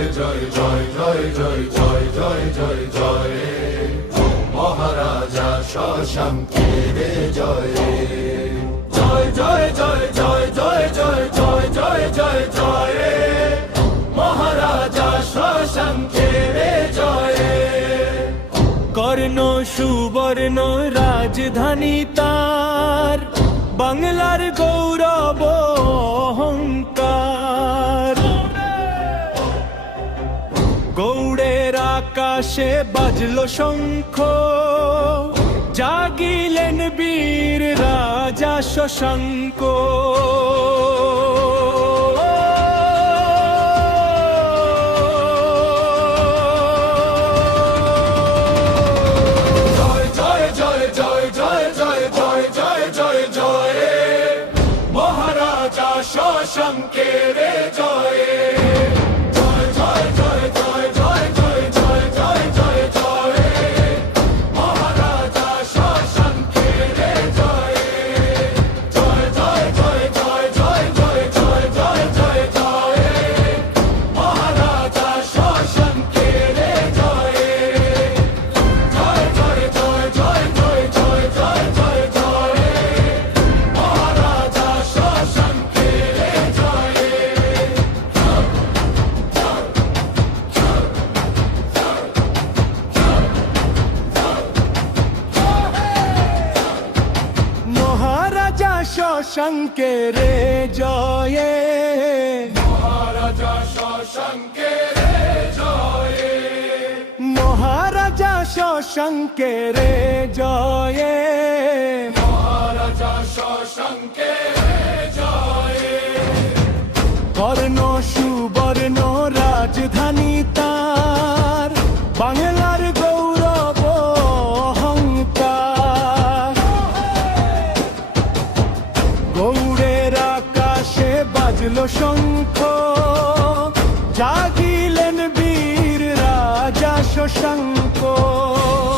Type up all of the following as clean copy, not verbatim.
জয় জয় জয় জয় জয় জয় জয় জয় জয় মহারাজা শশাঙ্কের জয় জয় জয় জয় জয় জয় জয় জয় জয় জয় জয় মহারাজা শশাঙ্কের জয় কর্ণ সুবর্ণ রাজধানী তার বাংলার গৌরব অহংকার গৌড়ের আকাশে বাজলো শঙ্খ জাগিলেন বীর রাজা শশাঙ্ক জয় জয় জয় জয় জয় জয় জয় জয় জয় জয় মহারাজা শশাঙ্কের জয় জয় জয় জয় জয় জয় জয় জয় জয় জয় জয় মহারাজা শশাঙ্কের জয় জয় জয় জয় জয় জয় জয় জয় জয় জয় জয় মহারাজা শশাঙ্কের জয় জয় জয় জয় জয় জয় জয় জয় জয় জয় মহারাজা শশাঙ্কের জয় মহারাজা শশাঙ্কের জয়ে মহারাজা শশাঙ্কের জয় মহারাজা শশাঙ্কের জয়ে মহারাজা শশাঙ্কের জয় কর্ণ সুবর্ণ রাজধানী তার বাংলার গৌরব অহংকার গৌড়ের আকাশে বাজলো শঙ্খ জাগিলেন বীর রাজা শশাঙ্ক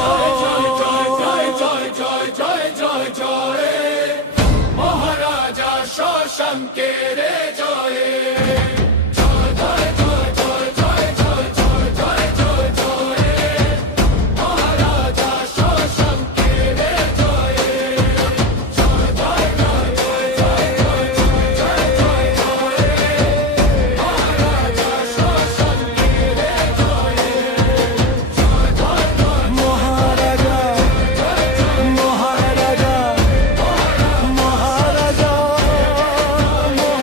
জয় জয় জয় জয় জয় জয় জয় জয় মহারাজা শশাঙ্কের জয়